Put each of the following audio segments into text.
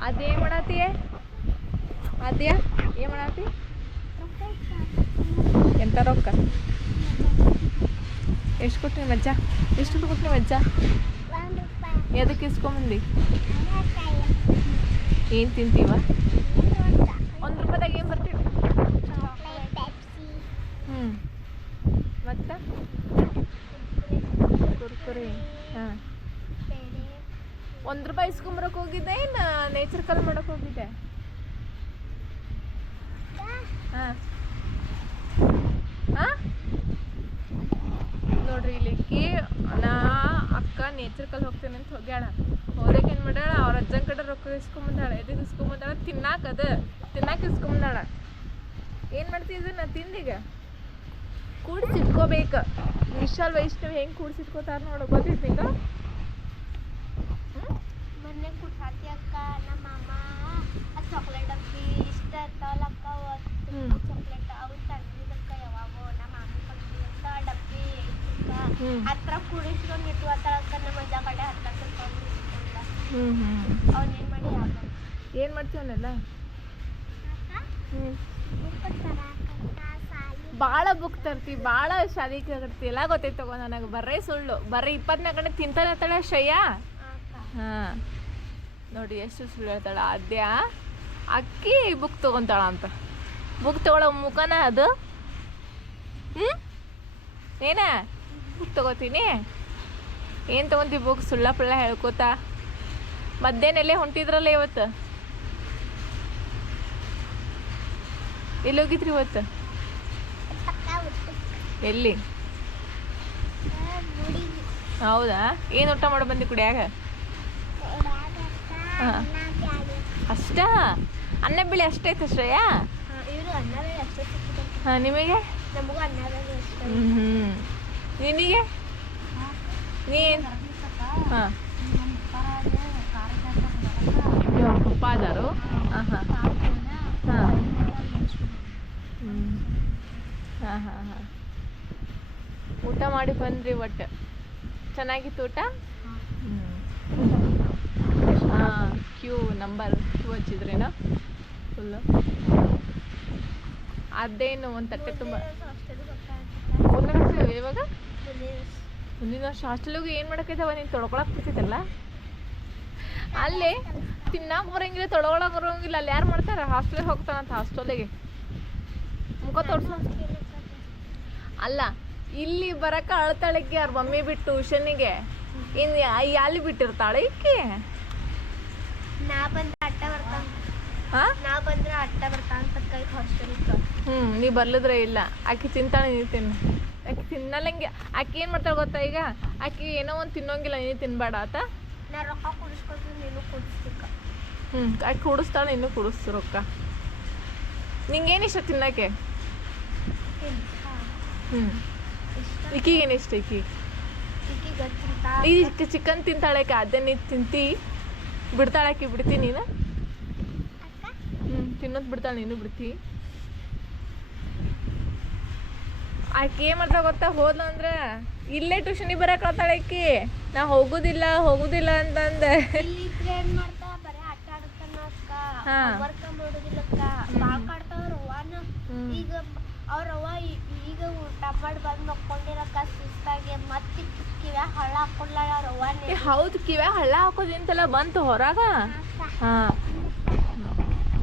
ಅದೇನು ಮಾಡತ್ತಿ ಅದ್ಯಾ ಏನು ಮಾಡತ್ತಿ? ಎಂತ ರೊಕ್ಕ? ಎಷ್ಟು ಕೊಟ್ರಿ ಮಜ್ಜ? ಎಷ್ಟು ಕೊಟ್ರಿ ಮಜ್ಜ? ಎದಕ್ಕೆ ಇಸ್ಕೊಂಬಂದಿ ಏನು ತಿಂತೀವ ಒಂದು ರೂಪಾಯಿದಾಗ ಏನು ಬರ್ತೀವಿ ಹ್ಞೂ ಮತ್ತೆ ಕುರ್ಕುರಿ ಹಾಂ ಒಂದು ರೂಪಾಯಿ ಇಸ್ಕೊಂಬರಕ್ಕೆ ಹೋಗಿದ್ದೆ ಏನು ನೇಚರ್ ಕಲರ್ ಮಾಡಕ್ಕೆ ಹೋಗಿದ್ದೆ ಹಾಂ. ಹಾಂ? ನೋಡ್ರಿ ಇಲ್ಲಿಕ್ಕಿ ನಾ ಅಕ್ಕ ನೇಚರ್ ಕಲ್ ಹೋಗ್ತೇನೆ ಅಂತ ಹೋಗ್ಯಾಳ. ಹೋದಕ್ಕೆ ಏನು ಮಾಡ್ಯಾಳ, ಅವ್ರ ಅಜ್ಜನ ಕಡೆ ರೊಕ್ಕ ಇಸ್ಕೊಂಬಂದಾಳ ಎದಕ್ಕೆ ಇಸ್ಕೊಂಬಂದಾಳ? ತಿನ್ನಾಕ ಅದ. ತಿನ್ನಾಕ ಇಸ್ಕೊಂಬಂದಾಳ. ಏನು ಮಾಡ್ತಿದ್ದೆ ನಾ ತಿಂದೀಗ ಕೂಡಿಸಿಟ್ಕೋಬೇಕು. ವಿಶಾಲ್ ವೈಷ್ಣವ್ ಹೆಂಗೆ ಕೂಡಿಸಿಟ್ಕೋತಾರ ನೋಡು ಗೊತ್ತೈತಿ ನಿಂಗೆ ಮೊನ್ನೆ ಕುಟ್ಟಾತಿ ಅಕ್ಕ ನಮ್ಮ ಅಮ್ಮ ಆ ಚಾಕ್ಲೇಟ್ ಡಬ್ಬಿ ಇಷ್ಟ ಇರ್ತಾವಲ್ಲ ಅಕ್ಕ. ಚಾಕ್ಲೇಟ್ ಅವು ತಂದಿದ್ದಕ್ಕ ಯಾವಾಗೋ ನಮ್ಮ ಅಮ್ಮ ಕೊಟ್ಟಿದ್ದ ಡಬ್ಬಿ ಹತ್ರ ಕುಡಿಸ್ಕೊಂಡು ಇಟ್ಕೋತಾಳ ಅಕ್ಕ ನಮ್ಮ ಅಜ್ಜ ಕಡೆ ಹತ್ರ ಕುತ್ಕೊಂಡು ಅವ್ನು ಏನು ಮಾಡಿ ಏನು ಮಾಡ್ತೀವನ್ನೆಲ್ಲ ಹ್ಞೂ ಭಾಳ ಬುಕ್ ತರ್ತಿ ಭಾಳ ಶಾಲಿ ಕರ್ತಿ ಎಲ್ಲ ಗೊತ್ತೈತೆ ತಗೋ ನನಗೆ. ಬರ್ರೇ ಸುಳ್ಳು. ಬರ್ರಿ ಇಪ್ಪತ್ತನೇ ಕಡೆ ತಿಂತಾನೆ ಇರ್ತಾಳೆ ಶಯ್ಯ ಹಾಂ. ನೋಡಿ ಎಷ್ಟು ಸುಳ್ಳು ಹೇಳ್ತಾಳೆ ಆದ್ಯ? ಅಕ್ಕಿ ಬುಕ್ ತೊಗೊತಾಳ ಅಂತ. ಬುಕ್ ತಗೊಳ್ಳೋ ಮುಖನ ಅದು? ಹ್ಞೂ ಏನ? ಬುಕ್ ತಗೋತೀನಿ? ಏನು ತಗೊಂತೀವಿ ಬುಕ್ ಸುಳ್ಳ ಪುಳ್ಳ ಹೇಳ್ಕೋತಾ? ಮಧ್ಯಾಹ್ನಲ್ಲೇ ಹೊಂಟಿದ್ರಲ್ಲ ಇವತ್ತು? ಎಲ್ಲಿ ಹೋಗಿದ್ರಿ ಇವತ್ತು? ಎಲ್ಲಿ? ಹೌದಾ? ಏನು ಊಟ ಮಾಡಿ ಬಂದಿ ಕುಡಿಯಾಗ? ಹಾ. ಅಷ್ಟ? ಅನ್ನ ಬಿಳಿ ಶ್ರೇಯ? ಅಷ್ಟೇ ಸಿಕ್ಕಿದೆ ಹಾಂ ನಿಮಗೆ? ನಮಗೂ ಅನ್ನವೇ ಅಷ್ಟೇ. ಹ್ಞೂ ನಿನಗೆ? ನೀನು ಹಾಂ. ಪಪ್ಪ ಅದಾರು ಹಾಂ. ಹಾಂ. ಹಾಂ ಹ್ಞೂ ಹಾಂ ಹಾಂ ಹಾಂ. ಊಟ ಮಾಡಿ ಬಂದ್ರಿ ಒಟ್ಟು. ಚೆನ್ನಾಗಿತ್ತು ಊಟ? ಹಾಂ. ಕ್ಯೂ ನಂಬರ್ ಕ್ಯೂ ಹಚ್ಚಿದ್ರೇನ? ಫುಲ್ಲು ಅದೇನು ಒಂದು ತಟ್ಟೆ ತುಂಬ ಮುಂದಿನ ವರ್ಷ ಇವಾಗ? ಮುಂದಿನ ವರ್ಷ ಹಾಸ್ಟೆಲ್ಗೆ ಏನು ಮಾಡಕ್ಕೈತವ ನೀನು ತೊಳ್ಕೊಳಕ್ ಬಿಡ್ತೈತಲ್ಲ ಅಲ್ಲಿ ತಿನ್ನಾಕ ಬರಂಗಿಲ್ಲ ತೊಳ್ಕೊಳಕ್ ಬರಂಗಿಲ್ಲ. ಅಲ್ಲಿ ಯಾರು ಮಾಡ್ತಾರೆ? ಹಾಸ್ಟೆಲ್ಗೆ ಹೋಗ್ತಾನಂತ ಹಾಸ್ಟೆಲಿಗೆ. ಮುಖ ತೋರ್ಸ. ಅಲ್ಲ ಇಲ್ಲಿ ಬರಕ್ಕೆ ಅಳ್ತಾಳಕ್ಕೆ ಅವ್ರ ಮಮ್ಮಿ ಬಿಟ್ಟು ಟ್ಯೂಷನಿಗೆ ಇನ್ನು ಅಲ್ಲಿ ಬಿಟ್ಟಿರ್ತಾಳೆ ಈಕೆ? ನಾ ಬಂದ್ರೆ ಅಟ್ಟ ಬರ್ತಾನ ಹಾಂ ನಾ ಬಂದ್ರೆ ಅಟ್ಟ ಬರ್ತಾನ ಕೈ ಹಾಸ್ಟೆಲ್ ಹ್ಞೂ ನೀ ಬರ್ಲಿದ್ರೆ ಇಲ್ಲ. ಆಕಿ ತಿಂತಾಳೆ ನೀ ತಿನ್ನು. ಆಕಿ ತಿನ್ನಲ್ಲಂಗೆ ಆಕಿ ಏನು ಮಾಡ್ತಾಳೆ ಗೊತ್ತಾ ಈಗ? ಆಕಿ ಏನೋ ಒಂದು ತಿನ್ನೋಂಗಿಲ್ಲ ನೀ ತಿನ್ಬೇಡ ಆತ? ನಾ ರೊಕ್ಕ ಕುಡಿಸ್ಕೊತೀನಿ ನೀನು ಕುಡಿಸ್ಬೇಕ ಹ್ಞೂ ಆಕಿ ಕುಡಿಸ್ತಾಳೆ ಇನ್ನು ಕುಡಿಸ್ತು ರೊಕ್ಕ. ನಿಂಗೇನು ಇಷ್ಟ ತಿನ್ನಕ್ಕೆ? ಹ್ಞೂ ಇಷ್ಟ ಈಕಿಗೇನು ಇಷ್ಟ ಈಕಿ? ಈಕಿ ಗೊತ್ತಿಂತ ಈ ಚಿಕನ್ ತಿಂತಾಳೆ ಆಕೆ ಅದೇ ನೀ ತಿಂತಿ. ಬಿಡ್ತಾಳೆ ಆಕಿ ಬಿಡ್ತಿ ನೀನು? ಹ್ಮ್ ತಿನ್ನೋದು ಬಿಡ್ತಾಳ ನೀನು ಬಿಡ್ತಿ. ಆಕೆ ಏನ್ ಮಾಡ್ತಾ ಗೊತ್ತಾ? ಹೋದ್ಲು ಅಂದ್ರೆ ಇಲ್ಲೇ ಟ್ಯೂಷನಿಗೆ ಬರಕ್ಕೆ ಆಕಿ. ನಾ ಹೋಗುದಿಲ್ಲ ಹೋಗುದಿಲ್ಲ ಅಂತಂದ. ಈಗ ಅವ್ರ ಅವ್ವ ಈಗ ಊಟ ಮಾಡಿ ಬಂದ್ ಮಕ್ಕೊಂಡಿರಕ್ಕ ಹೌದು ಕಿವ್ಯಾಗ ಹಳ್ಳ ಹಾಕೋದಿಂತೆಲ್ಲ ಬಂತು ಹೊರಗ? ಹಾಂ.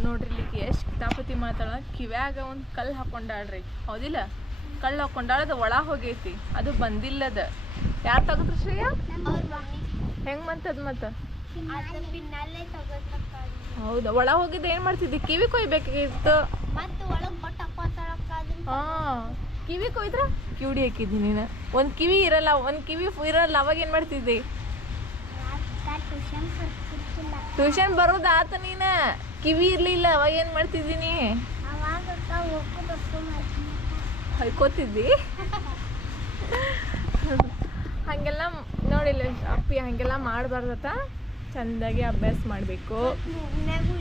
ನೋಡ್ರಿ ಇಲ್ಲಿ ಎಷ್ಟು ಕಿತಾಪತಿ ಮಾತಾಡ ಕಿವ್ಯಾಗ ಒಂದು ಕಲ್ಲು ಹಾಕೊಂಡಾಳ್ರಿ. ಹೌದಿಲ್ಲ? ಕಲ್ಲು ಹಾಕೊಂಡಾಳ ಅದು ಒಳ ಹೋಗೈತಿ. ಅದು ಬಂದಿಲ್ಲದ. ಯಾರು ತೆಗೆದ್ರು ಶ್ರೀಯ? ಹೆಂಗ್ ಮಂತದ್ ಮತ್ತ? ಹೌದಾ? ಒಳ ಹೋಗಿದ್ದು ಏನು ಮಾಡ್ತಿದ್ದಿ? ಕಿವಿ ಕೊಯ್ಬೇಕಿತ್ತು. ಹಾಂ. ಕಿವಿ ಕೊಯ್ದ್ರ? ಕಿವಿಡಿ ಹಾಕಿದ್ದಿ ನೀನು. ಒಂದು ಕಿವಿ ಇರಲ್ಲ ಒಂದು ಕಿವಿ ಇರಲ್ಲ ಅವಾಗ ಏನು ಮಾಡ್ತಿದ್ದಿ? ಟ್ಯೂಷನ್ ಬರೋದಾತ ಬರೋದು ಆತ ನೀನು? ಕಿವಿ ಇರಲಿಲ್ಲ ಅವಾಗ ಏನು ಮಾಡ್ತಿದ್ದೀನಿ? ಹೊಯ್ಕೋತಿದ್ದಿ ಹಾಗೆಲ್ಲ ನೋಡಿಲ್ಲ ಅಪ್ಪಿ ಹಾಗೆಲ್ಲ ಮಾಡಬಾರ್ದತ್ತ? ಚಂದಾಗಿ ಅಭ್ಯಾಸ ಮಾಡಬೇಕು. ಮೂಗ್ನ್ಯಾಗು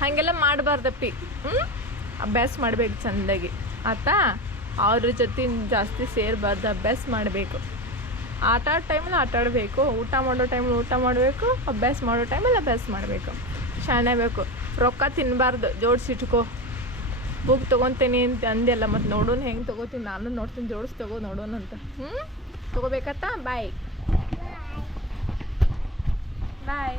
ಹಾಗೆಲ್ಲ ಮಾಡಬಾರ್ದಪ್ಪಿ. ಹ್ಞೂ ಅಭ್ಯಾಸ ಮಾಡಬೇಕು ಚಂದಾಗಿ. ಆತಾ? ಅವ್ರ ಜೊತೆ ಜಾಸ್ತಿ ಸೇರಬಾರ್ದು, ಅಭ್ಯಾಸ ಮಾಡಬೇಕು. ಆಟ ಆಡೋ ಟೈಮಲ್ಲಿ ಆಟ ಆಡಬೇಕು. ಊಟ ಮಾಡೋ ಟೈಮಲ್ಲಿ ಊಟ ಮಾಡಬೇಕು. ಅಭ್ಯಾಸ ಮಾಡೋ ಟೈಮಲ್ಲಿ ಅಭ್ಯಾಸ ಮಾಡಬೇಕು. ಶಾಣೆ ಬೇಕು. ರೊಕ್ಕ ತಿನ್ನಬಾರ್ದು ಜೋಡಿಸಿಟ್ಕೋ ಬುಕ್ ತೊಗೊತೀನಿ ಅಂತ ಅಂದೆಲ್ಲ ಮತ್ತು ನೋಡೋಣ ಹೆಂಗೆ ತೊಗೋತೀನಿ? ನಾನು ನೋಡ್ತೀನಿ, ಜೋಡಿಸಿ ತಗೋ ನೋಡೋಣ ಅಂತ. ಹ್ಞೂ ತೊಗೋಬೇಕತ್ತ ಬಾಯ್ ಬಾಯ್